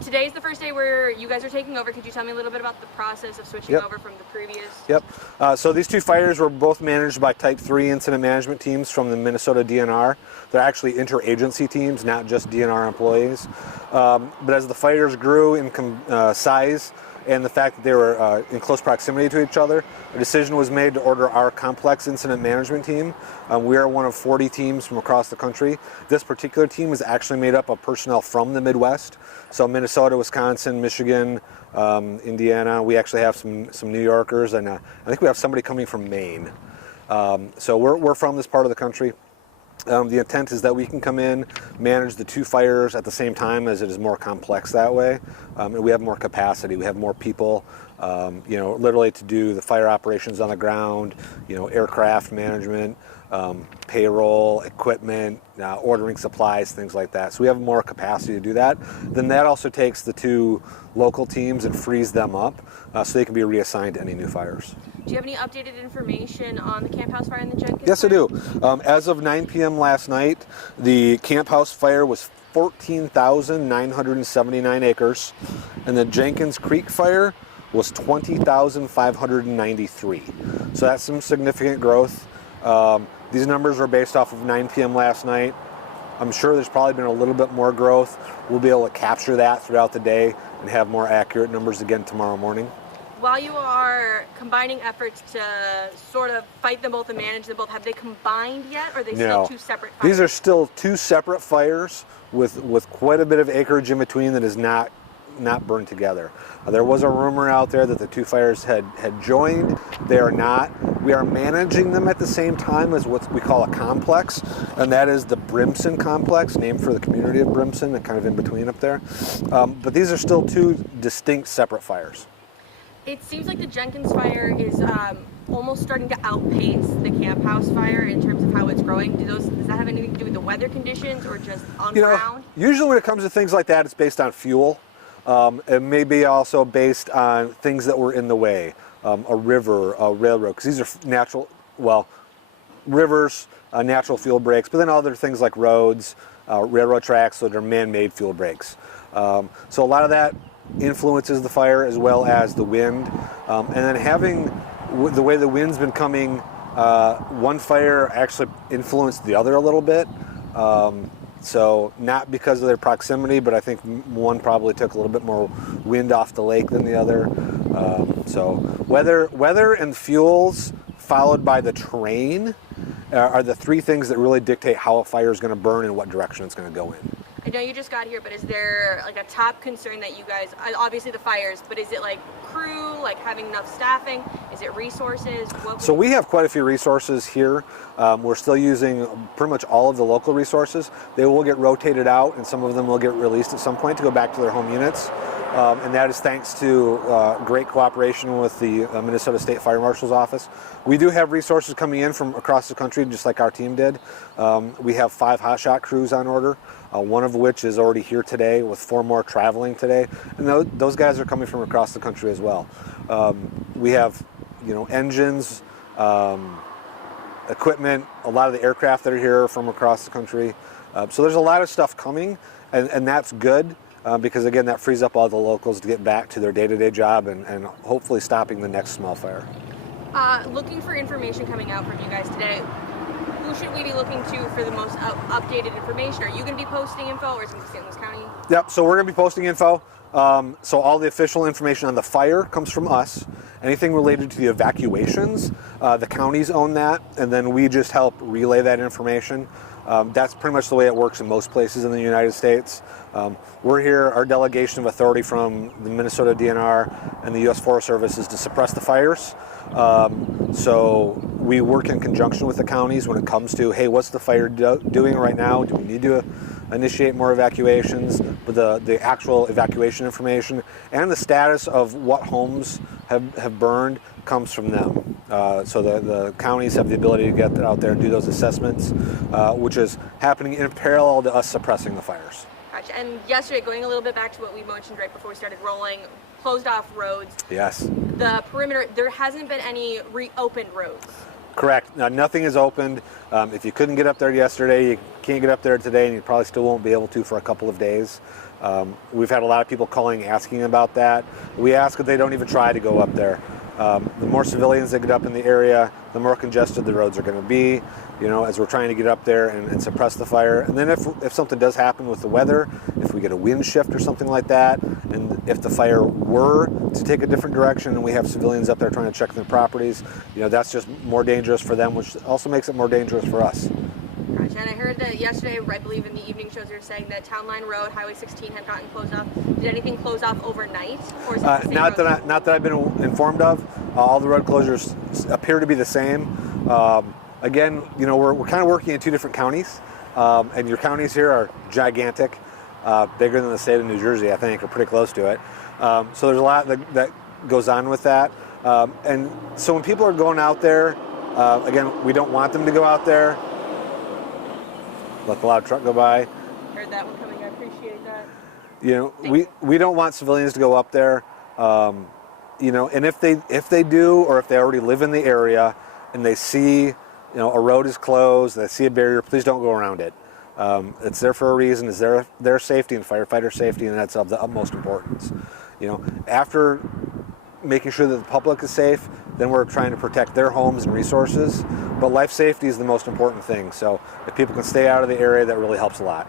today's the first day where you guys are taking over. Could you tell me a little bit about the process of switching over from the previous? Yep. So these two fires were both managed by Type 3 incident management teams from the Minnesota DNR. They're actually interagency teams, not just DNR employees. But as the fires grew in size and the fact that they were in close proximity to each other, a decision was made to order our complex incident management team. We are one of 40 teams from across the country. This particular team is actually made up of personnel from the Midwest. So Minnesota, Wisconsin, Michigan, Indiana. We actually have some New Yorkers, and I think we have somebody coming from Maine. So we're from this part of the country. The intent is that we can come in, manage the two fires at the same time, as it is more complex that way. And we have more capacity. We have more people, literally to do the fire operations on the ground, aircraft management, payroll, equipment, ordering supplies, things like that. So we have more capacity to do that. Then that also takes the two local teams and frees them up so they can be reassigned to any new fires. Do you have any updated information on the Camp House fire and the Jenkins Yes, fire? I do. As of 9 p.m. last night, the Camp House fire was 14,979 acres, and the Jenkins Creek fire was 20,593. So that's some significant growth. These numbers were based off of 9 p.m. last night. I'm sure there's probably been a little bit more growth. We'll be able to capture that throughout the day and have more accurate numbers again tomorrow morning. While you are combining efforts to sort of fight them both and manage them both, have they combined yet, or are they still two separate fires? These are still two separate fires with quite a bit of acreage in between that is not burned together. There was a rumor out there that the two fires had joined. They are not. We are managing them at the same time as what we call a complex, and that is the Brimson complex, named for the community of Brimson, and kind of in between up there. But these are still two distinct separate fires. It seems like the Jenkins fire is almost starting to outpace the Camp House fire in terms of how it's growing. Does that have anything to do with the weather conditions or just on ground? Usually when it comes to things like that, it's based on fuel. It may be also based on things that were in the way, a river, a railroad, because these are rivers, natural fuel breaks, but then other things like roads, railroad tracks, so they're man-made fuel breaks. So a lot of that influences the fire, as well as the wind. And then having the way the wind's been coming, one fire actually influenced the other a little bit. So not because of their proximity, but I think one probably took a little bit more wind off the lake than the other. So weather and fuels, followed by the terrain, are the three things that really dictate how a fire is going to burn and what direction it's going to go in. I know you just got here, but is there like a top concern that you guys, obviously the fires, but is it like crew, like having enough staffing? Is it resources? So we have quite a few resources here. We're still using pretty much all of the local resources. They will get rotated out, and some of them will get released at some point to go back to their home units. And that is thanks to great cooperation with the Minnesota State Fire Marshal's Office. We do have resources coming in from across the country, just like our team did. We have 5 hotshot crews on order, one of which is already here today, with 4 more traveling today. And those guys are coming from across the country as well. We have, engines, equipment, a lot of the aircraft that are here from across the country. So there's a lot of stuff coming, and that's good. Because again, that frees up all the locals to get back to their day-to-day job and hopefully stopping the next small fire. Looking for information coming out from you guys today, who should we be looking to for the most updated information? Are you going to be posting info, or is it going to be St. Louis County? Yep, so we're going to be posting info. So all the official information on the fire comes from us. Anything related to the evacuations, the counties own that, and then we just help relay that information. That's pretty much the way it works in most places in the United States. We're here, our delegation of authority from the Minnesota DNR and the U.S. Forest Service is to suppress the fires. So we work in conjunction with the counties when it comes to, hey, what's the fire doing right now? Do we need to initiate more evacuations? But the actual evacuation information and the status of what homes have burned comes from them. So the counties have the ability to get out there and do those assessments, which is happening in parallel to us suppressing the fires. Gotcha. And yesterday, going a little bit back to what we mentioned right before we started rolling, closed off roads. Yes. The perimeter, there hasn't been any reopened roads. Correct. Now, nothing is opened. If you couldn't get up there yesterday, you can't get up there today, and you probably still won't be able to for a couple of days. We've had a lot of people calling asking about that. We ask that they don't even try to go up there. The more civilians that get up in the area, the more congested the roads are going to be, as we're trying to get up there and suppress the fire. And then if something does happen with the weather, if we get a wind shift or something like that, and if the fire were to take a different direction and we have civilians up there trying to check their properties, that's just more dangerous for them, which also makes it more dangerous for us. Gotcha. And I heard that yesterday, I believe in the evening shows, you were saying that Town Line Road, Highway 16 had gotten closed off. Did anything close off overnight? Or is it the same not that I've been informed of. All the road closures appear to be the same. Again, we're kind of working in two different counties, and your counties here are gigantic, bigger than the state of New Jersey, I think, or pretty close to it. So there's a lot that goes on with that. And so when people are going out there, again, we don't want them to go out there. Let the loud truck go by. Heard that one coming. I appreciate that. We don't want civilians to go up there. And if they do, or if they already live in the area and they see, a road is closed, they see a barrier, please don't go around it. It's there for a reason. It's their safety and firefighter safety, and that's of the utmost importance. After making sure that the public is safe, then we're trying to protect their homes and resources. But life safety is the most important thing. So if people can stay out of the area, that really helps a lot.